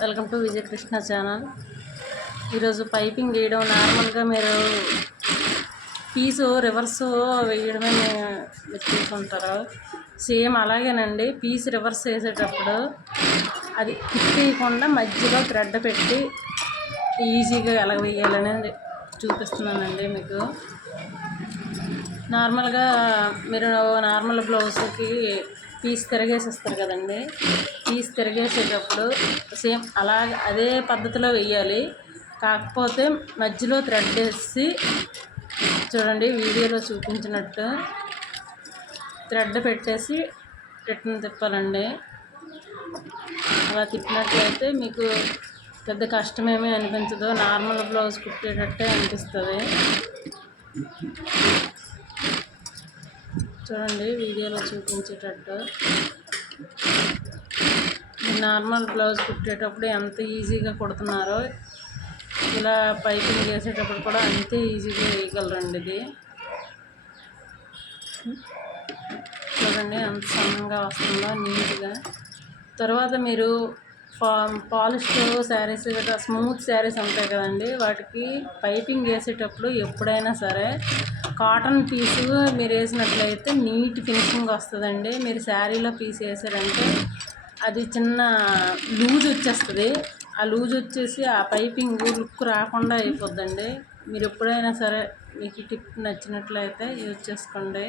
Welcome to Vijayakrishna channel. ఈరోజు piping వేయడం నార్మల్గా మీరు పీసు రివర్స్ వేయడమే మీ- చూసుకుంటారు. సేమ్ అలాగేనండి పీస్ రివర్స్ వేసేటప్పుడు అది తిప్పేయకుండా మధ్యలో థ్రెడ్ పెట్టి ఈజీగా ఎలా వేయాలని చూపిస్తున్నానండి మీకు. నార్మల్గా మీరు నార్మల్ బ్లౌజ్కి పీస్ తిరగేసేస్తారు కదండి. పీస్ తిరగేసేటప్పుడు సేమ్ అలాగే అదే పద్ధతిలో వేయాలి కాకపోతే మధ్యలో థ్రెడ్ వేసి చూడండి వీడియోలో చూపించినట్టు థ్రెడ్ పెట్టేసి రిటర్న్ తిప్పాలండి. అలా తిప్పినట్లయితే మీకు పెద్ద కష్టమేమీ అనిపించదు. నార్మల్ బ్లౌజ్ కుట్టేటట్టే అనిపిస్తుంది. చూడండి వీడియోలో చూపించేటట్టు. నార్మల్ బ్లౌజ్ కుట్టేటప్పుడు ఎంత ఈజీగా కుడుతున్నారో ఇలా పైపింగ్ చేసేటప్పుడు కూడా అంతే ఈజీగా వేయగలరండి ఇది. చూడండి ఎంత సన్నంగా వస్తుందో నీట్గా. తర్వాత మీరు పా పాలిష్ శారీస్ గట్రా స్మూత్ శారీస్ ఉంటాయి కదండి వాటికి పైపింగ్ వేసేటప్పుడు ఎప్పుడైనా సరే కాటన్ పీసు మీరు వేసినట్లయితే నీట్ ఫినిషింగ్ వస్తుందండి. మీరు శారీలో పీస్ వేసారంటే అది చిన్న లూజ్ వచ్చేస్తుంది. ఆ లూజ్ వచ్చేసి ఆ పైపింగ్ లుక్ రాకుండా అయిపోద్దండి. మీరు ఎప్పుడైనా సరే మీకు టిప్ నచ్చినట్లయితే యూజ్ చేసుకోండి.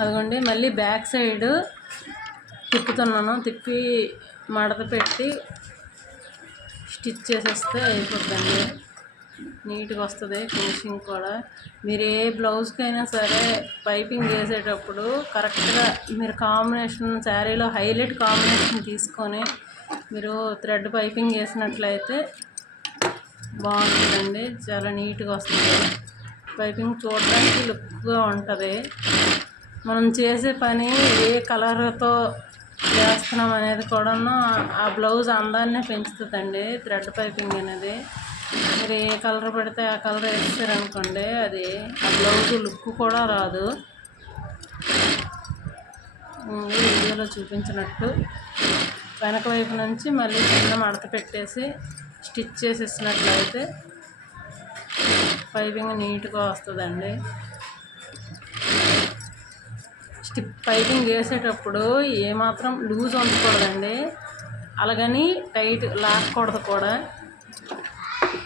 అదిగోండి మళ్ళీ బ్యాక్ సైడ్ తిప్పుతున్నాను. తిప్పి మడత పెట్టి స్టిచ్ చేసేస్తే అయిపోద్దండి. నీట్గా వస్తుంది ఫినిషింగ్ కూడా. మీరు ఏ బ్లౌజ్కైనా సరే పైపింగ్ వేసేటప్పుడు కరెక్ట్గా మీరు కాంబినేషన్ శారీలో హైలైట్ కాంబినేషన్ తీసుకొని మీరు థ్రెడ్ పైపింగ్ వేసినట్లయితే బాగుంటుందండి. చాలా నీట్గా వస్తుంది. పైపింగ్ చూడడానికి లుక్గా ఉంటుంది. మనం చేసే పని ఏ కలర్తో వేస్తున్నాం అనేది కూడాను ఆ బ్లౌజ్ అందాన్ని పెంచుతుందండి. థ్రెడ్ పైపింగ్ అనేది. మీరు ఏ కలర్ పెడితే ఆ కలర్ వేస్తారనుకోండి అది ఆ బ్లౌజ్ లుక్ కూడా రాదు. వీడియోలో చూపించినట్టు వెనక వైపు నుంచి మళ్ళీ చిన్న మడత పెట్టేసి స్టిచ్ చేసేసినట్లయితే పైపింగ్ నీట్గా వస్తుందండి. స్టిప్ పైపింగ్ చేసేటప్పుడు ఏమాత్రం లూజ్ ఉండకూడదండి. అలాగని టైట్ లాక్కూడదు కూడా.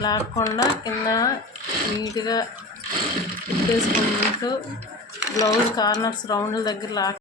లాక్కుండా కింద నీట్గా తిప్పేసుకుంటూ బ్లౌజ్ కార్నర్స్ రౌండ్ల దగ్గర లాక్